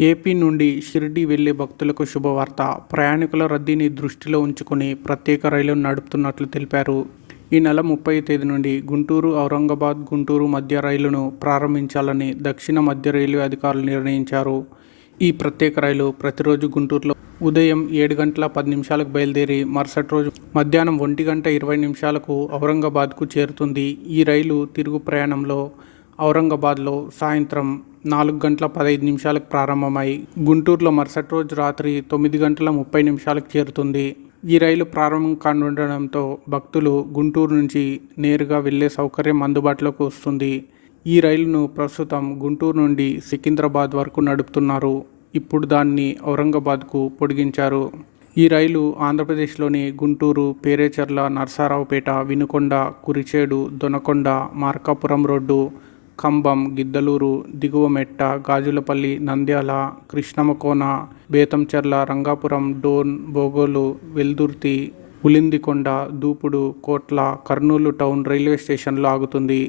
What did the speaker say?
AP నుండి షిరిడి వెళ్ళే భక్తులకు శుభవార్త. ప్రయాణికుల రద్దీని దృష్టిలో ఉంచుకుని ప్రత్యేక రైళ్ళను నడుపుతున్నట్లు తెలిపారు. ఈ నెల ముప్పై తేదీ నుండి గుంటూరు ఔరంగాబాద్ గుంటూరు మధ్య రైలును ప్రారంభించాలని దక్షిణ మధ్య రైల్వే అధికారులు నిర్ణయించారు. ఈ ప్రత్యేక రైలు ప్రతిరోజు గుంటూరులో ఉదయం ఏడు గంటల పది నిమిషాలకు బయలుదేరి మరుసటి రోజు మధ్యాహ్నం ఒంటి గంట ఇరవై నిమిషాలకు ఔరంగాబాద్కు చేరుతుంది. ఈ రైలు తిరుగు ప్రయాణంలో ఔరంగాబాద్లో సాయంత్రం నాలుగు గంటల పదహైదు నిమిషాలకు ప్రారంభమై గుంటూరులో మరుసటి రోజు రాత్రి తొమ్మిది గంటల ముప్పై నిమిషాలకు చేరుతుంది. ఈ రైలు ప్రారంభం కానుండడంతో భక్తులు గుంటూరు నుంచి నేరుగా వెళ్ళే సౌకర్యం అందుబాటులోకి వస్తుంది. ఈ రైలును ప్రస్తుతం గుంటూరు నుండి సికింద్రాబాద్ వరకు నడుపుతున్నారు. ఇప్పుడు దాన్ని ఔరంగాబాద్కు పొడిగించారు. ఈ రైలు ఆంధ్రప్రదేశ్లోని Guntur Perecherla Narasaraopet Vinukonda Kurichedu Donakonda Markapuram road Cumbum Giddalur Diguvametta Gajulapalli Nandyal Krishnamakona Betamcherla Rangapuram Dhone Bogolu Veldurthi Ulindakonda Dupadu Kotla Kurnool town railway స్టేషన్లో ఆగుతుంది.